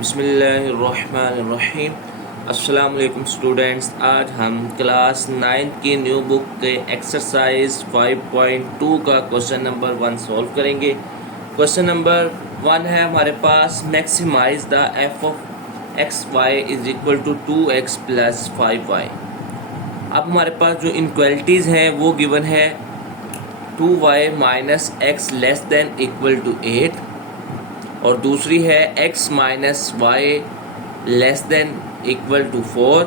बिस्मिल्लाहिर्रहमानिर्रहीम। अस्सलाम वालेकुम स्टूडेंट्स। आज हम क्लास 9 की न्यू बुक के एक्सरसाइज 5.2 का क्वेश्चन नंबर 1 सॉल्व करेंगे। क्वेश्चन नंबर 1 है हमारे पास, maximise the F of X Y is equal to 2x plus 5y। अब हमारे पास जो इनक्वालिटीज़ हैं वो गिवन है 2y minus x less than equal to 8 और दूसरी है x minus y less than equal to 4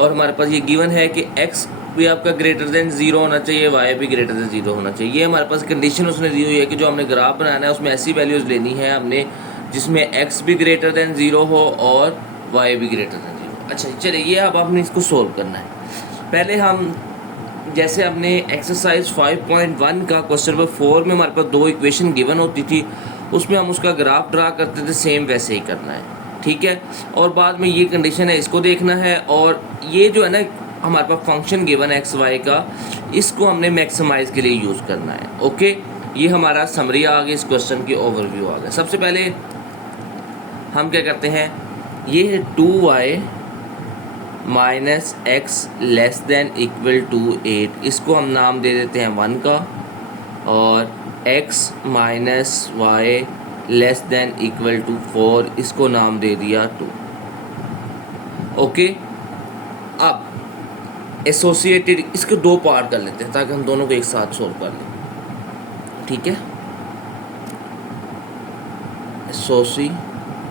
और हमारे पास ये गिवन है कि x भी आपका ग्रेटर देन 0 होना चाहिए, y भी ग्रेटर देन 0 होना चाहिए। ये हमारे पास कंडीशन उसने दी हुई है कि जो हमने ग्राफ बनाना है उसमें ऐसी वैल्यूज़ लेनी है हमने जिसमें x भी ग्रेटर देन 0 हो और y भी ग्रेटर देन 0। अच्छा चलिए, ये अब आपने इसको सोल्व करना है। पहले हम जैसे हमने एक्सरसाइज 5.1 का क्वेश्चन नंबर 4 में हमारे पास दो इक्वेशन गिवन होती थी, उसमें हम उसका ग्राफ ड्रा करते थे, सेम वैसे ही करना है, ठीक है। और बाद में ये कंडीशन है, इसको देखना है। और ये जो है ना हमारे पास फंक्शन गिवन है एक्स वाई का, इसको हमने मैक्सिमाइज के लिए यूज़ करना है। ओके, ये हमारा समरी आ गया, इस क्वेश्चन की ओवरव्यू आ गया। सबसे पहले हम क्या करते हैं, ये है 2y minus x less than equal to 8, इसको हम नाम दे देते हैं 1 का। और x minus y less than equal to 4, इसको नाम दे दिया 2। ओके, अब एसोसिएटेड इसके दो पार्ट कर लेते हैं ताकि हम दोनों को एक साथ सोल्व कर लें, ठीक है। एसोसिएटेड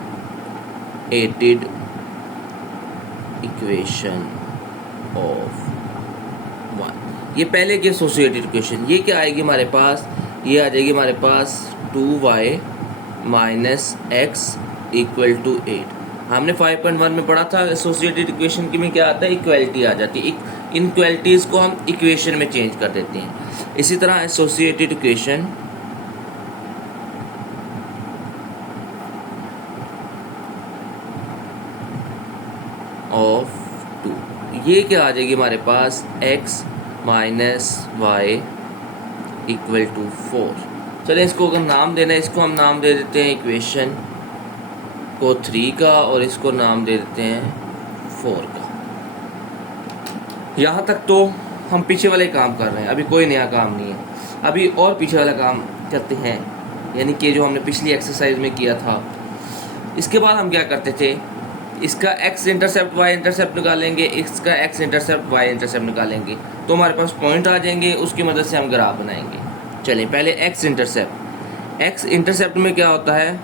इक्वेशन ऑफ 1, ये पहले की एसोसिएटेड इक्वेशन, ये क्या आएगी हमारे पास, ये आ जाएगी हमारे पास 2y minus x equal to 8। हमने 5.1 में पढ़ा था एसोसिएटेड इक्वेशन की में क्या आता है, इक्वालिटी आ जाती है। इनक्वालिटीज़ को हम इक्वेशन में चेंज कर देते हैं। इसी तरह एसोसिएटेड इक्वेशन ऑफ 2, ये क्या आ जाएगी हमारे पास, x minus Y equal to 4। चलिए इसको अगर नाम देना है, इसको हम नाम दे देते हैं इक्वेशन को 3 का और इसको नाम दे देते हैं 4 का। यहाँ तक तो हम पीछे वाले काम कर रहे हैं, अभी कोई नया काम नहीं है। अभी और पीछे वाला काम करते हैं, यानी कि जो हमने पिछली एक्सरसाइज में किया था। इसके बाद हम क्या करते थे, इसका x इंटरसेप्ट y इंटरसेप्ट निकालेंगे, इसका x इंटरसेप्ट y इंटरसेप्ट निकालेंगे, तो हमारे पास पॉइंट आ जाएंगे, उसकी मदद से हम ग्राफ बनाएंगे। चलिए पहले x इंटरसेप्ट में क्या होता है,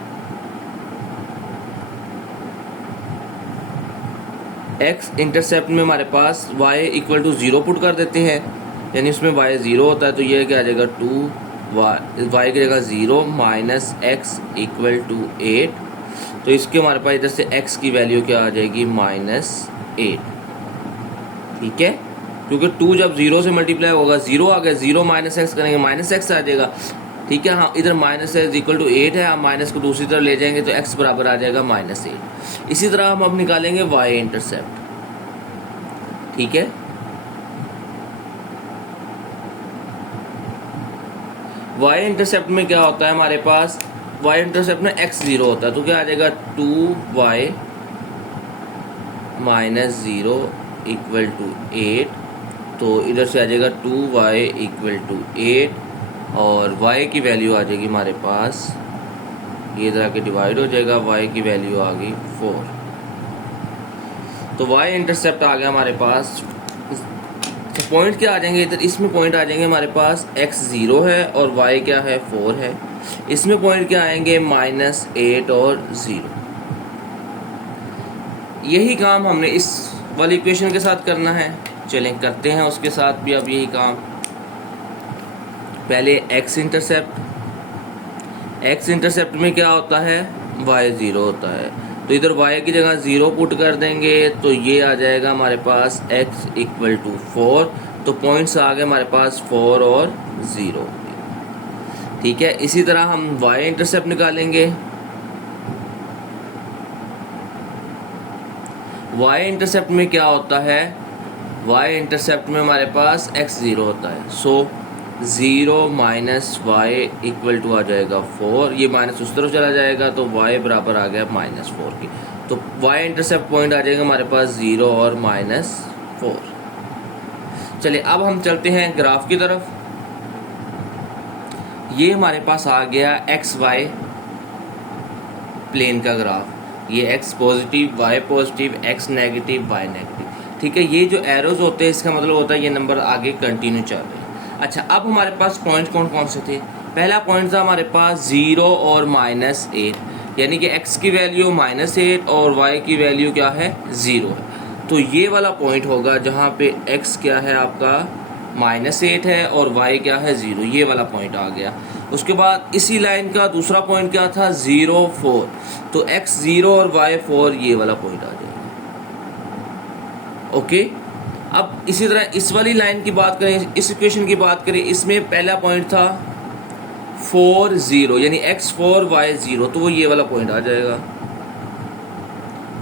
x इंटरसेप्ट में हमारे पास y इक्वल टू 0 पुट कर देते हैं, यानी उसमें y 0 होता है, तो ये क्या आ जाएगा 2y की जगह 0 माइनस एक्स इक्वल टू 8। तो इसके हमारे पास इधर से x की वैल्यू क्या आ जाएगी, -8, ठीक है। क्योंकि 2 जब 0 से मल्टीप्लाई होगा 0 आ गया, 0 माइनस एक्स करेंगे माइनस एक्स आ जाएगा, ठीक है। हाँ, इधर माइनस एक्स इक्वल टू 8 है, हम माइनस को दूसरी तरफ ले जाएंगे तो x बराबर आ जाएगा -8। इसी तरह हम अब निकालेंगे y इंटरसेप्ट, ठीक है। y इंटरसेप्ट में क्या होता है हमारे पास, y इंटरसेप्ट में x 0 होता है, तो क्या आ जाएगा 2y माइनस 0 इक्वल टू 8। तो इधर से आ जाएगा 2y इक्वल टू 8 और y की वैल्यू आ जाएगी हमारे पास, ये इधर आके डिवाइड हो जाएगा, y की वैल्यू आ गई 4। तो y इंटरसेप्ट आ गया हमारे पास। तो पॉइंट क्या आ जाएंगे इधर, इसमें पॉइंट आ जाएंगे हमारे पास x 0 है और y क्या है 4 है। इसमें पॉइंट क्या आएंगे, -8 और 0। यही काम हमने इस वाली इक्वेशन के साथ करना है। चलें करते हैं उसके साथ भी अब यही काम। पहले x इंटरसेप्ट में क्या होता है, y 0 होता है, तो इधर y की जगह 0 पुट कर देंगे, तो ये आ जाएगा हमारे पास x इक्वल टू 4। तो पॉइंट्स आ गए हमारे पास 4 और 0, ठीक है। इसी तरह हम y इंटरसेप्ट निकालेंगे। y इंटरसेप्ट में क्या होता है, y इंटरसेप्ट में हमारे पास x 0 होता है, सो 0 माइनस वाई इक्वल टू आ जाएगा 4, ये माइनस उस तरफ चला जाएगा तो y बराबर आ गया -4 की। तो y इंटरसेप्ट पॉइंट आ जाएगा हमारे पास 0 और -4। चलिए अब हम चलते हैं ग्राफ की तरफ। ये हमारे पास आ गया एक्स वाई प्लेन का ग्राफ। ये x positive, y positive, x negative, y negative. ठीक है, ये जो एरोज होते हैं इसका मतलब होता है ये नंबर आगे कंटिन्यू चल रहे हैं। अच्छा, अब हमारे पास पॉइंट कौन कौन से थे? पहला पॉइंट था हमारे पास 0 और -8, यानी कि x की वैल्यू -8 और y की वैल्यू क्या है 0 है। तो ये वाला पॉइंट होगा जहाँ पे x क्या है आपका -8 है और y क्या है 0, ये वाला पॉइंट आ गया। उसके बाद इसी लाइन का दूसरा पॉइंट क्या था 0, 4, तो x 0 और y 4, ये वाला पॉइंट आ जाएगा। ओके, अब इसी तरह इस वाली लाइन की बात करें, इस इक्वेशन की बात करें, इसमें पहला पॉइंट था 4, 0, यानी x 4 y 0, तो वो ये वाला पॉइंट आ जाएगा।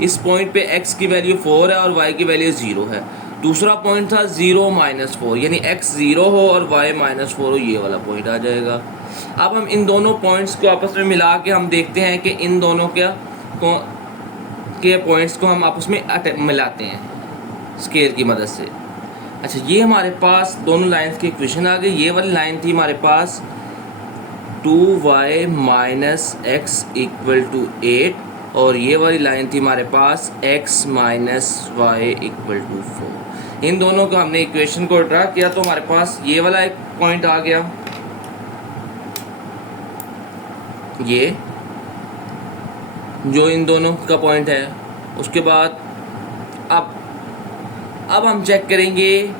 इस पॉइंट पे x की वैल्यू 4 है और y की वैल्यू 0 है। दूसरा पॉइंट था 0 -4, यानी x 0 हो और y -4 हो, ये वाला पॉइंट आ जाएगा। अब हम इन दोनों पॉइंट्स को आपस में मिला के हम देखते हैं कि इन दोनों के पॉइंट्स को हम आपस में मिलाते हैं स्केल की मदद से। अच्छा, ये हमारे पास दोनों लाइंस की इक्वेशन आ गई। ये वाली लाइन थी हमारे पास 2y - x = 8 और ये वाली लाइन थी हमारे पास x - y = 4। इन दोनों का हमने इक्वेशन को ड्रा किया तो हमारे पास ये वाला एक पॉइंट आ गया, ये जो इन दोनों का पॉइंट है। उसके बाद अब हम चेक करेंगे,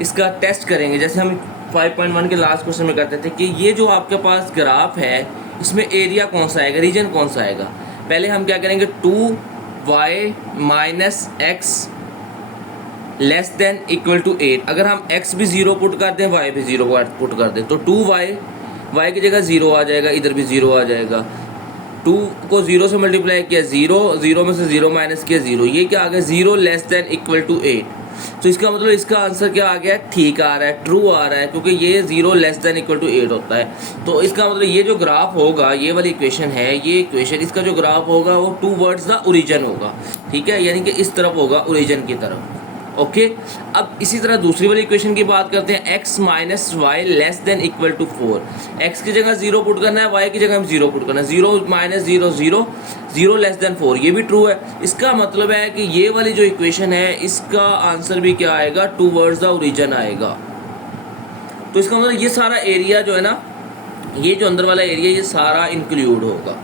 इसका टेस्ट करेंगे, जैसे हम 5.1 के लास्ट क्वेश्चन में करते थे कि ये जो आपके पास ग्राफ है इसमें एरिया कौन सा आएगा, रीजन कौन सा आएगा। पहले हम क्या करेंगे, 2y - x < 8। अगर हम x भी 0 पुट कर दें, y भी 0 पुट कर दें, तो 2y, y की जगह 0 आ जाएगा, इधर भी 0 आ जाएगा। 2 को 0 से मल्टीप्लाई किया 0, 0 में से 0 माइनस किया 0, ये क्या आ गया 0 < 8। तो इसका मतलब इसका आंसर क्या आ गया, ठीक आ रहा है, ट्रू आ रहा है, क्योंकि ये 0 < 8 होता है। तो इसका मतलब ये जो ग्राफ होगा, ये वाली इक्वेशन है, ये इक्वेशन इसका जो ग्राफ होगा वो टूवर्ड्स द ओरिजिन होगा। ठीक है, यानी कि इस तरफ होगा, ओरिजिन की तरफ। ओके, अब इसी तरह दूसरी वाली इक्वेशन की बात करते हैं, x - y < 4। x की जगह 0 पुट करना है, y की जगह हम 0 पुट करना है, 0 - 0 0, 0 < 4, ये भी ट्रू है। इसका मतलब है कि ये वाली जो इक्वेशन है इसका आंसर भी क्या आएगा, टूवर्ड्स द ओरिजिन आएगा। तो इसका मतलब ये सारा एरिया जो है ना, ये जो अंदर वाला एरिया, ये सारा इंक्लूड होगा।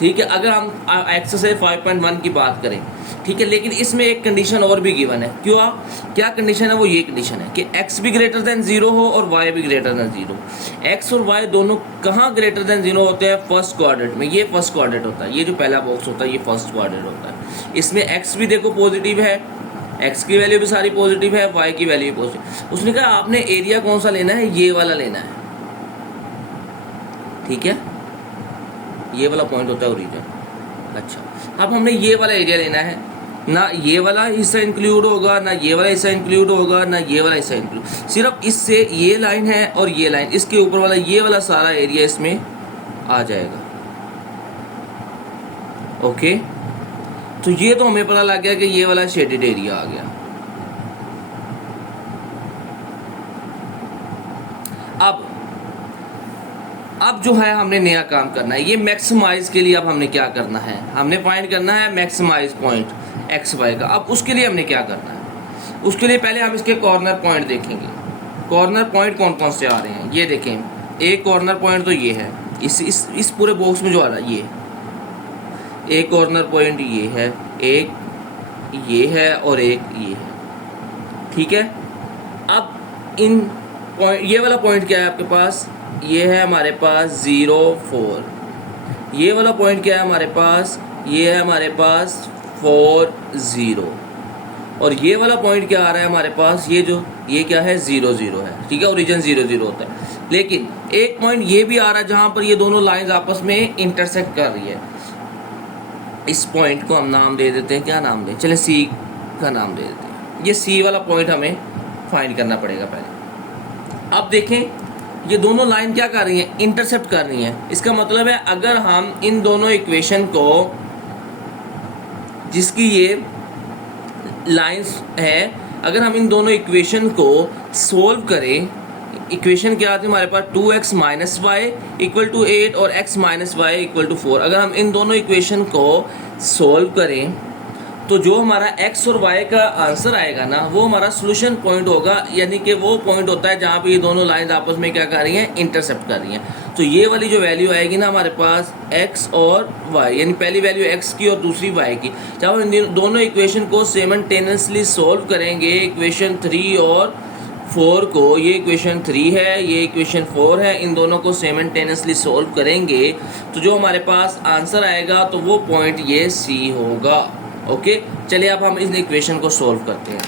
ठीक है, अगर हम एक्सरसाइज 5.1 की बात करें, ठीक है, लेकिन इसमें एक कंडीशन और भी गिवन है। क्या कंडीशन है, वो ये कंडीशन है कि x भी ग्रेटर देन 0 हो और y भी ग्रेटर देन 0। x और y दोनों कहाँ ग्रेटर देन 0 होते हैं, फर्स्ट क्वाड्रेंट में। ये फर्स्ट क्वाड्रेंट होता है, ये जो पहला बॉक्स होता है ये फर्स्ट क्वाड्रेंट होता है। इसमें x भी देखो पॉजिटिव है, x की वैल्यू भी सारी पॉजिटिव है, y की वैल्यू भी पॉजिटिव। उसने कहा आपने एरिया कौन सा लेना है, ये वाला लेना है। ठीक है, ये वाला पॉइंट होता है ओरिजिन। अच्छा, अब हमने ये वाला एरिया लेना है, ना ये वाला हिस्सा इंक्लूड होगा, ना ये वाला हिस्सा इंक्लूड होगा, ना ये वाला हिस्सा इंक्लूड, सिर्फ इससे ये लाइन है और ये लाइन, इसके ऊपर वाला ये वाला सारा एरिया इसमें आ जाएगा। ओके, तो ये तो हमें पता लग गया कि ये वाला शेडेड एरिया आ गया। अब जो है हमने नया काम करना है, ये मैक्सिमाइज के लिए अब हमने क्या करना है, हमने फाइंड करना है मैक्सिमाइज पॉइंट एक्स वाई का। अब उसके लिए हमने क्या करना है, उसके लिए पहले हम इसके कॉर्नर पॉइंट देखेंगे। कॉर्नर पॉइंट कौन कौन से आ रहे हैं, ये देखें, एक कॉर्नर पॉइंट तो ये है, इस पूरे बॉक्स में जो आ रहा है, ये एक कॉर्नर पॉइंट ये है, एक ये है और एक ये है। ठीक है, अब इन पॉइंट, ये वाला पॉइंट क्या है आपके पास, ये है हमारे पास 0, 4। ये वाला पॉइंट क्या है हमारे पास, ये है हमारे पास 4, 0। और ये वाला पॉइंट क्या आ रहा है हमारे पास, ये क्या है 0, 0 है। ठीक है, ओरिजिन 0, 0 होता है। लेकिन एक पॉइंट ये भी आ रहा है जहां पर ये दोनों लाइंस आपस में इंटरसेक्ट कर रही है। इस पॉइंट को हम नाम दे देते हैं, क्या नाम दें, चले सी का नाम दे देते हैं। ये सी वाला पॉइंट हमें फाइंड करना पड़ेगा पहले। अब देखें ये दोनों लाइन क्या कर रही हैं, इंटरसेप्ट कर रही हैं। इसका मतलब है अगर हम इन दोनों इक्वेशन को, जिसकी ये लाइंस है, अगर हम इन दोनों इक्वेशन को सोल्व करें, इक्वेशन क्या आती है हमारे पास 2x minus Y equal to 8 और x minus Y equal to 4। अगर हम इन दोनों इक्वेशन को सोल्व करें तो जो हमारा x और y का आंसर आएगा ना, वो हमारा सोल्यूशन पॉइंट होगा, यानी कि वो पॉइंट होता है जहाँ पे ये दोनों लाइन आपस में क्या कर रही हैं, इंटरसेप्ट कर रही हैं। तो ये वाली जो वैल्यू आएगी ना हमारे पास x और y, यानी पहली वैल्यू x की और दूसरी y की, जब हम इन दोनों इक्वेशन को साइमल्टेनियसली सोल्व करेंगे, इक्वेशन 3 और 4 को, ये इक्वेशन 3 है, ये इक्वेशन 4 है, इन दोनों को साइमल्टेनियसली सोल्व करेंगे तो जो हमारे पास आंसर आएगा तो वो पॉइंट ये C होगा। ओके, चलिए अब हम इस इक्वेशन को सोल्व करते हैं।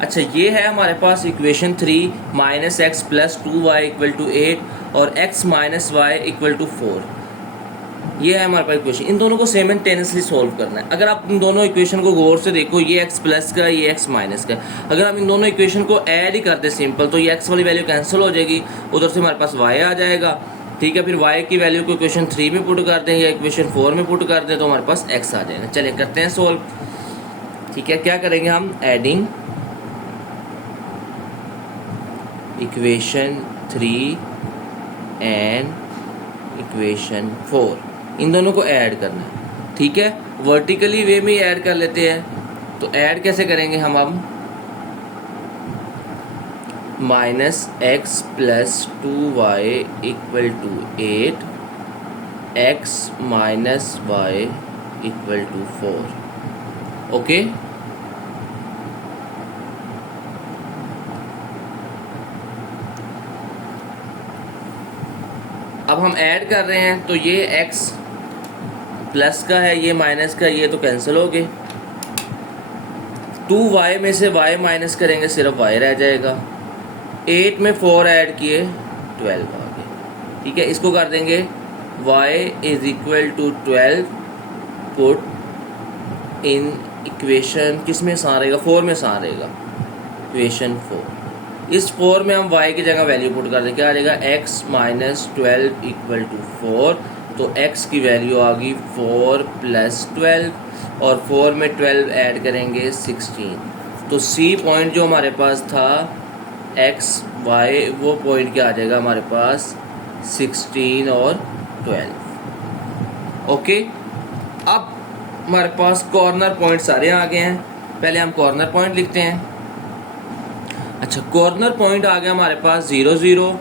अच्छा, ये है हमारे पास equation 3 minus x plus 2y equal to 8 और x minus Y equal to 4। ये है हमारे पास इक्वेशन। इन दोनों को साइमल्टेनियसली सोल्व करना है। अगर आप इन दोनों इक्वेशन को गौर से देखो, ये x प्लस का, ये x माइनस का, अगर हम इन दोनों इक्वेशन को ऐड ही करते सिंपल, तो ये x वाली वैल्यू कैंसिल हो जाएगी, उधर से हमारे पास y आ जाएगा। ठीक है, फिर y की वैल्यू को इक्वेशन 3 में पुट कर दें या इक्वेशन 4 में पुट कर दें तो हमारे पास x आ जाएगा। चलिए करते हैं सोल्व। ठीक है, क्या करेंगे हम, एडिंग इक्वेशन 3 एंड इक्वेशन 4, इन दोनों को ऐड करना है। ठीक है, वर्टिकली वे में ऐड कर लेते हैं। तो ऐड कैसे करेंगे हम minus x plus 2y equal to 8, x minus Y equal to 4। Okay, अब हम ऐड कर रहे हैं तो ये x प्लस का है, ये माइनस का, ये तो कैंसिल हो गए। 2y में से y माइनस करेंगे, सिर्फ y रह जाएगा। 8 में 4 ऐड किए 12 आ गए। ठीक है, इसको कर देंगे y is equal to 12, put in equation, किस में सा रहेगा, 4 में सा रहेगा, इक्वेशन 4। इस 4 में हम y की जगह वैल्यू पुट कर दें, क्या आ जाएगा, x माइनस 12 इक्वल टू 4। तो x की वैल्यू आ गई 4 प्लस 12 और 4 में 12 ऐड करेंगे 16। तो C पॉइंट जो हमारे पास था x y, वो पॉइंट क्या आ जाएगा हमारे पास 16 और 12। ओके, अब हमारे पास कॉर्नर पॉइंट सारे आ गए हैं। पहले हम कॉर्नर पॉइंट लिखते हैं। अच्छा, कॉर्नर पॉइंट आ गया हमारे पास 0 0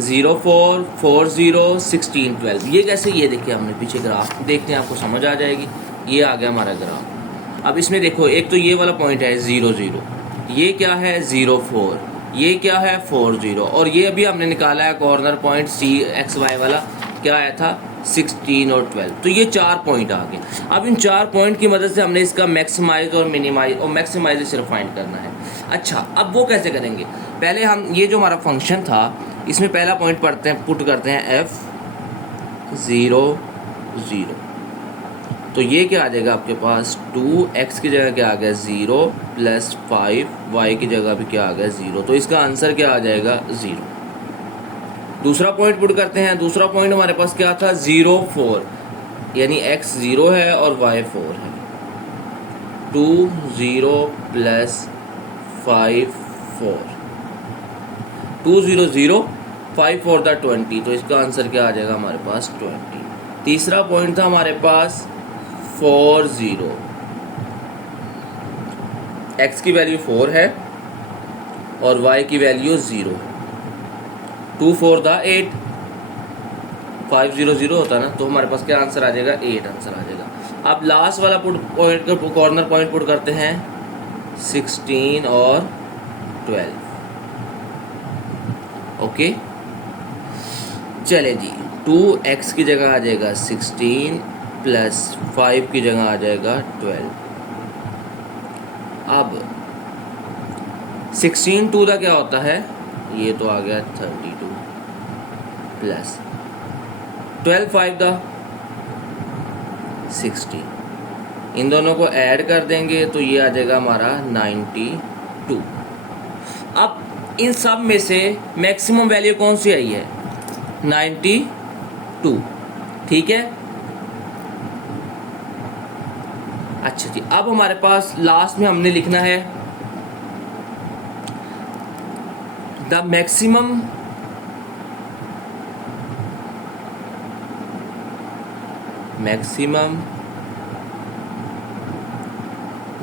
0 4 4 0 16 12। ये कैसे, ये देखिए हमने पीछे ग्राफ देखते हैं, आपको समझ आ जाएगी। ये आ गया हमारा ग्राफ। अब इसमें देखो, एक तो ये वाला पॉइंट है 0 0, ये क्या है 0 4, ये क्या है 4 0, और ये अभी हमने निकाला है corner point C x y वाला, क्या आया था 16 और 12। तो ये 4 पॉइंट आ गए। अब इन 4 पॉइंट की मदद से हमने इसका मैक्सिमाइज और मिनिमाइज और मैक्सिमाइज सिर्फ फाइंड करना है। अच्छा, अब वो कैसे करेंगे, पहले हम ये जो हमारा फंक्शन था, इसमें पहला पॉइंट पढ़ते हैं, पुट करते हैं f 0 0। तो ये क्या आ जाएगा आपके पास, 2x की जगह क्या आ गया 0 प्लस 5y की जगह भी क्या आ गया 0। तो इसका आंसर क्या आ जाएगा 0। दूसरा पॉइंट पुट करते हैं। दूसरा पॉइंट हमारे पास क्या था 0 4, यानी x 0 है और y 4 है। 2 0 प्लस 5 4, 2 0 0 5 4 द 20। तो इसका आंसर क्या आ जाएगा हमारे पास 20। तीसरा पॉइंट था हमारे पास 4 0, x की वैल्यू 4 है और y की वैल्यू 0 है। 2 4 द 8, 5 0 0 होता ना, तो हमारे पास क्या आंसर आ जाएगा 8 आंसर आ जाएगा। अब लास्ट वाला पॉइंट, कॉर्नर पॉइंट पुट करते हैं 16 और 12। ओके, चले जी, 2x की जगह आ जाएगा 16 प्लस 5 की जगह आ जाएगा 12। अब 16 2 का क्या होता है, ये तो आ गया 32 प्लस 12 5 द 60। इन दोनों को ऐड कर देंगे तो ये आ जाएगा हमारा 92। अब इन सब में से मैक्सिमम वैल्यू कौन सी आई है? 92। ठीक है, अच्छा जी। अब हमारे पास लास्ट में हमने लिखना है the maximum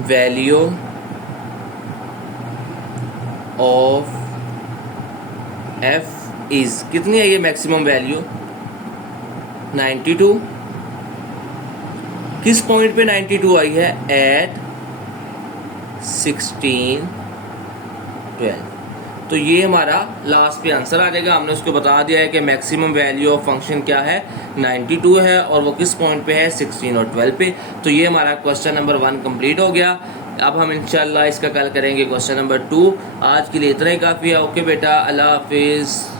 value of F is, कितनी है ये मैक्सिमम वैल्यू? 92। किस पॉइंट पे 92 आई है? एट 16, 12। तो ये हमारा लास्ट पे आंसर आ जाएगा। हमने उसको बता दिया है कि मैक्सिमम वैल्यू ऑफ फंक्शन क्या है, 92 है, और वो किस पॉइंट पे है? 16 और 12 पे। तो ये हमारा क्वेश्चन नंबर 1 कंप्लीट हो गया। अब हम इंशाल्लाह इसका कल करेंगे क्वेश्चन नंबर 2। आज के लिए इतना ही काफ़ी है। ओके बेटा, अल्लाह हाफिज़।